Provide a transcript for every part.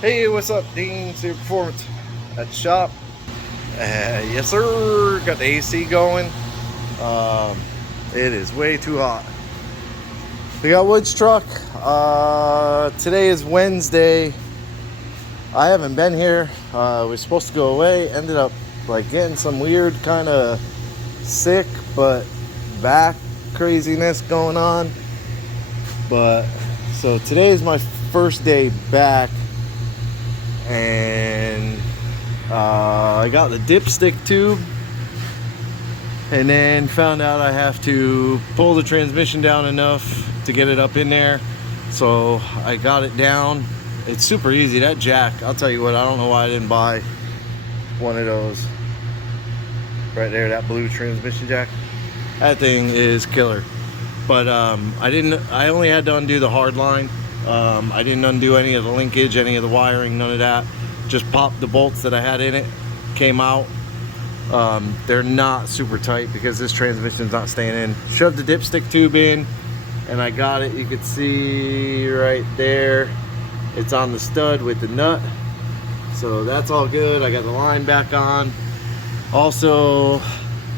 Hey, what's up? Dean Sear Performance at the shop. Yes, sir. Got the AC going. It is way too hot. We got Woods truck. Today is Wednesday. I haven't been here. We're supposed to go away. Ended up like getting some weird kind of sick, but back craziness going on. But so today is my first day back. And I got the dipstick tube, and then found out I have to pull the transmission down enough to get it up in there. So I got it down. It's super easy. That jack, I'll tell you what, I don't know why I didn't buy one of those right there, that blue transmission jack. That thing is killer. But I only had to undo the hard line. I didn't undo any of the linkage, any of the wiring, none of that. Just popped the bolts that I had in it, came out. They're not super tight because this transmission's not staying in. Shoved the dipstick tube in, and I got it. You can see right there, it's on the stud with the nut. So that's all good. I got the line back on. Also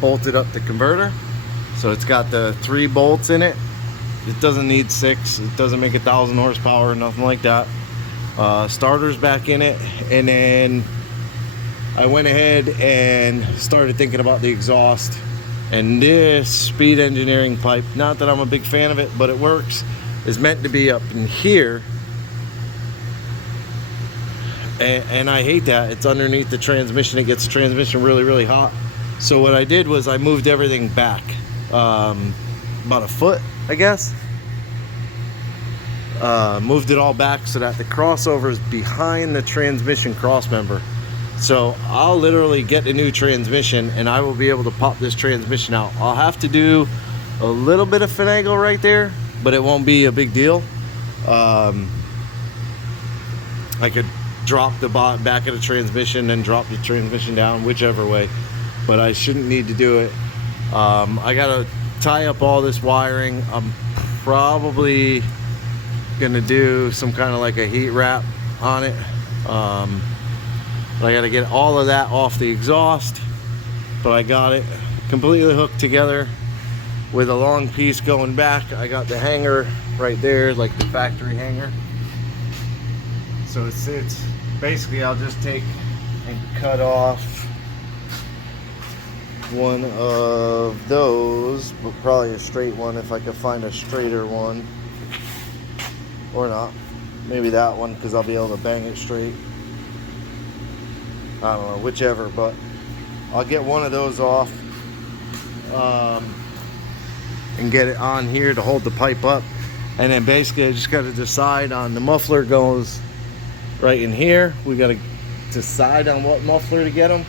bolted up the converter. So it's got the 3 bolts in it. It doesn't need 6. It doesn't make 1,000 horsepower or nothing like that. Starter's back in it, and then I went ahead and started thinking about the exhaust. And this Speed Engineering pipe, not that I'm a big fan of it, but it works, is meant to be up in here. And I hate that. It's underneath the transmission. It gets the transmission really, really hot. So what I did was I moved everything back about a foot, I guess. Moved it all back so that the crossover is behind the transmission cross member. So I'll literally get a new transmission and I will be able to pop this transmission out. I'll have to do a little bit of finagle right there, but it won't be a big deal. I could drop the back of the transmission and drop the transmission down, whichever way, but I shouldn't need to do it. I gotta tie up all this wiring. I'm probably gonna do some kind of like a heat wrap on it. But I gotta get all of that off the exhaust, but I got it completely hooked together with a long piece going back. I got the hanger right there, like the factory hanger. So it sits, basically I'll just take and cut off one of those, but probably a straight one if I could find a straighter one, or not, maybe that one, because I'll be able to bang it straight. I don't know, whichever, but I'll get one of those off and get it on here to hold the pipe up. And then basically I just got to decide on the muffler goes right in here. We got to decide on what muffler to get them.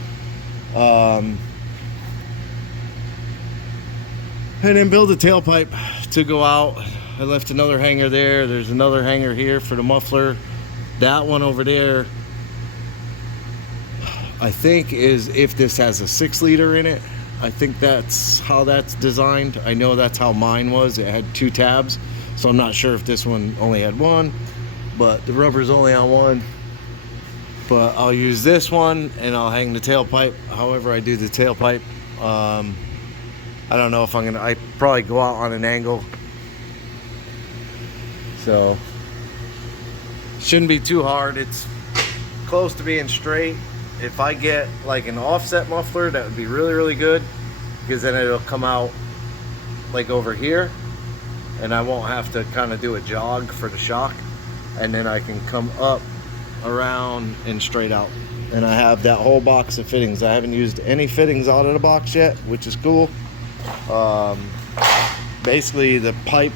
And then build a tailpipe to go out. I left another hanger there. There's another hanger here for the muffler. That one over there, I think, is if this has a 6-liter in it. I think that's how that's designed. I know that's how mine was. It had 2 tabs. So I'm not sure if this one only had 1, but the rubber's only on 1. But I'll use this one and I'll hang the tailpipe however I do the tailpipe. I don't know if I'm gonna, I probably go out on an angle. So, shouldn't be too hard. It's close to being straight. If I get like an offset muffler, that would be really, really good, because then it'll come out like over here and I won't have to kind of do a jog for the shock. And then I can come up, around, and straight out. And I have that whole box of fittings. I haven't used any fittings out of the box yet, which is cool. Basically the pipe,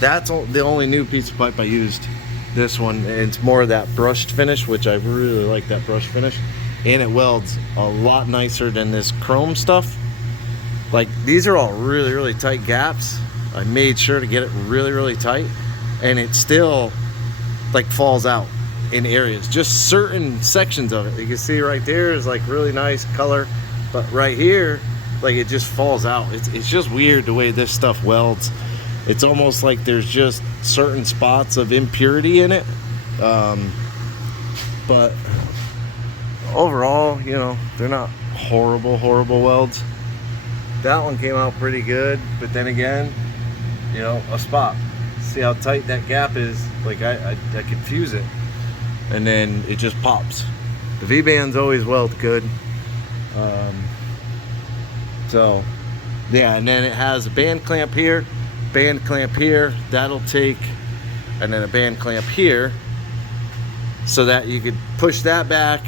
that's the only new piece of pipe I used. This one, it's more of that brushed finish, which I really like that brush finish, and it welds a lot nicer than this chrome stuff. Like, these are all really, really tight gaps. I made sure to get it really, really tight, and it still like falls out in areas, just certain sections of it. You can see right there is like really nice color, but right here, like, it just falls out. It's just weird the way this stuff welds. It's almost like there's just certain spots of impurity in it. but overall, you know, they're not horrible welds. That one came out pretty good, but then again, you know, a spot. See how tight that gap is? Like I confuse it, and then it just pops. The V-bands always weld good. So yeah, and then it has a band clamp here, that'll take, and then a band clamp here, so that you could push that back,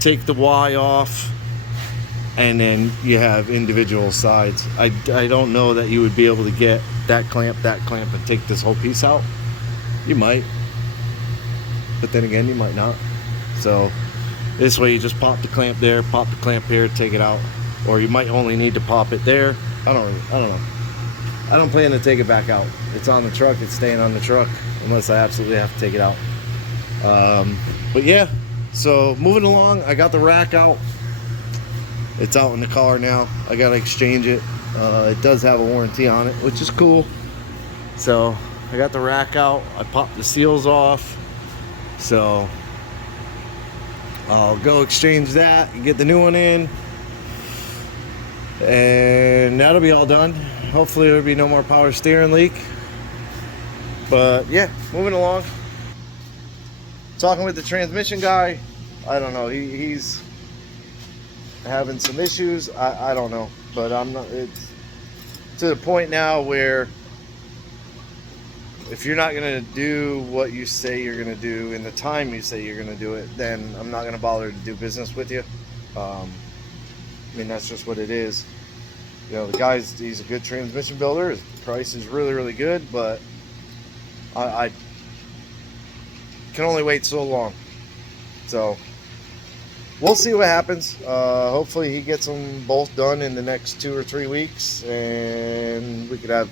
take the Y off, and then you have individual sides. I don't know that you would be able to get that clamp, and take this whole piece out. You might, but then again, you might not. So this way you just pop the clamp there, pop the clamp here, take it out. Or you might only need to pop it there. I don't know. I don't plan to take it back out. It's on the truck, it's staying on the truck, unless I absolutely have to take it out. But yeah, so moving along, I got the rack out. It's out in the car now. I gotta exchange it. It does have a warranty on it, which is cool. So I got the rack out. I popped the seals off. So I'll go exchange that and get the new one in. And that'll be all done. Hopefully there'll be no more power steering leak. But yeah, moving along. Talking with the transmission guy. I don't know. He's having some issues. I don't know. But I'm not. It's to the point now where if you're not gonna do what you say you're gonna do in the time you say you're gonna do it, then I'm not gonna bother to do business with you. I mean, that's just what it is. You know, the guy's, he's a good transmission builder. His price is really good, but I can only wait so long. So we'll see what happens. Hopefully he gets them both done in the next 2 or 3 weeks, and we could have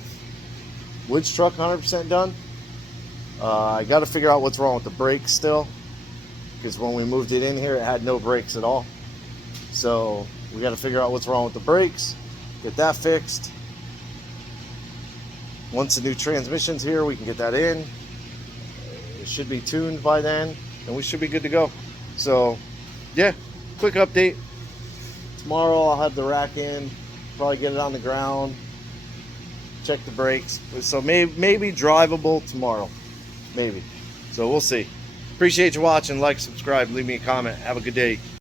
Wood's truck 100% done. I got to figure out what's wrong with the brakes still, because when we moved it in here, it had no brakes at all. So we got to figure out what's wrong with the brakes, get that fixed. Once the new transmission's here, we can get that in. It should be tuned by then, and we should be good to go. So yeah, quick update. Tomorrow I'll have the rack in, probably get it on the ground, check the brakes. So maybe drivable tomorrow, maybe. So we'll see. Appreciate you watching. Like, subscribe, leave me a comment. Have a good day.